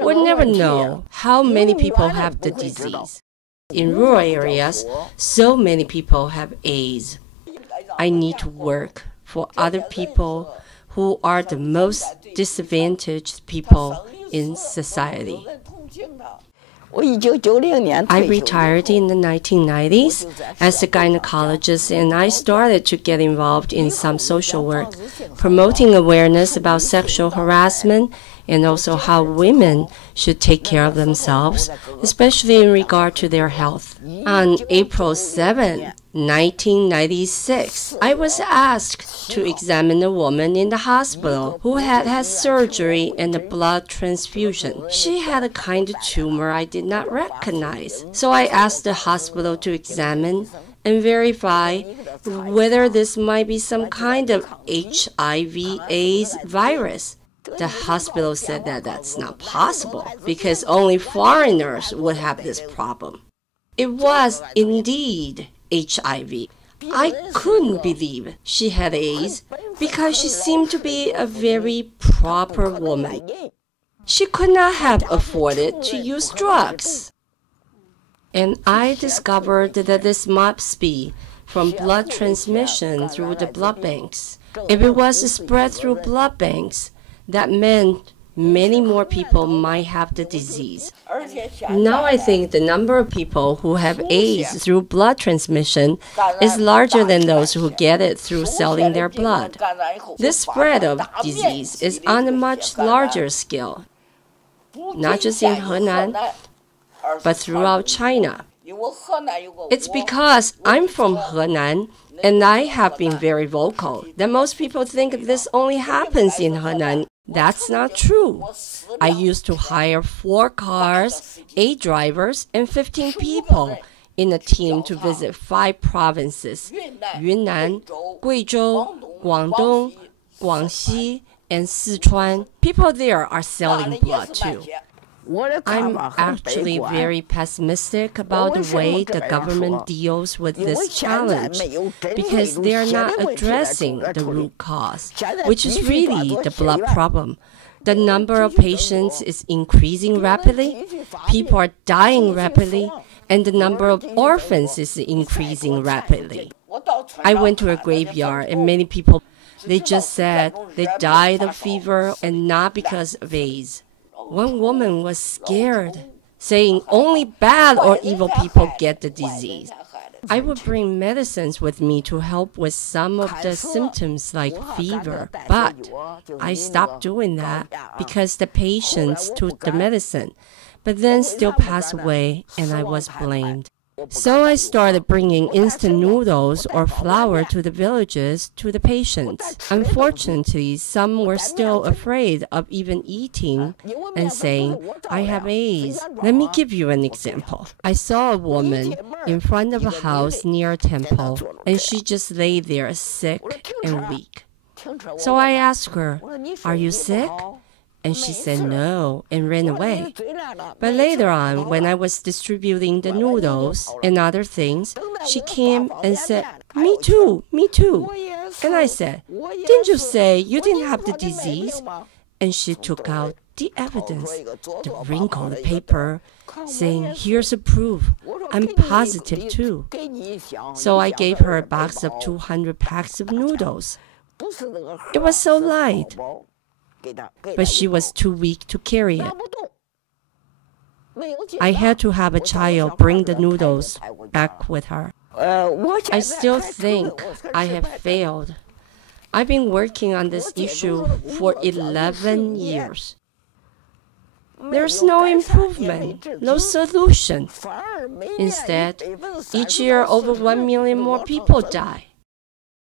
We'll never know how many people have the disease. In rural areas, so many people have AIDS. I need to work for other people who are the most disadvantaged people in society. I retired in the 1990s as a gynecologist, and I started to get involved in some social work, promoting awareness about sexual harassment and also how women should take care of themselves, especially in regard to their health. On April 7, 1996, I was asked to examine a woman in the hospital who had had surgery and a blood transfusion. She had a kind of tumor I did not recognize. So I asked the hospital to examine and verify whether this might be some kind of HIV/AIDS virus. The hospital said that that's not possible because only foreigners would have this problem. It was indeed HIV. I couldn't believe she had AIDS because she seemed to be a very proper woman. She could not have afforded to use drugs. And I discovered that this must be from blood transmission through the blood banks. If it was spread through blood banks, that meant many more people might have the disease. Now I think the number of people who have AIDS through blood transmission is larger than those who get it through selling their blood. This spread of disease is on a much larger scale, not just in Henan, but throughout China. It's because I'm from Henan and I have been very vocal that most people think this only happens in Henan. That's not true. I used to hire 4 cars, 8 drivers, and 15 people in a team to visit 5 provinces: Yunnan, Guizhou, Guangdong, Guangxi, and Sichuan. People there are selling blood too. I'm actually very pessimistic about the way the government deals with this challenge because they are not addressing the root cause, which is really the blood problem. The number of patients is increasing rapidly, people are dying rapidly, and the number of orphans is increasing rapidly. I went to a graveyard and many people, they just said they died of fever and not because of AIDS. One woman was scared, saying only bad or evil people get the disease. I would bring medicines with me to help with some of the symptoms like fever, but I stopped doing that because the patients took the medicine, but then still passed away and I was blamed. So I started bringing instant noodles or flour to the villages to the patients. Unfortunately, some were still afraid of even eating and saying, I have AIDS. Let me give you an example. I saw a woman in front of a house near a temple, and she just lay there sick and weak. So I asked her, are you sick? And she said no and ran away. But later on, when I was distributing the noodles and other things, she came and said, me too, me too. And I said, didn't you say you didn't have the disease? And she took out the evidence, the wrinkled paper, saying, here's a proof. I'm positive too. So I gave her a box of 200 packs of noodles. It was so light, but she was too weak to carry it. I had to have a child bring the noodles back with her. I still think I have failed. I've been working on this issue for 11 years. There's no improvement, no solution. Instead, each year over 1 million more people die.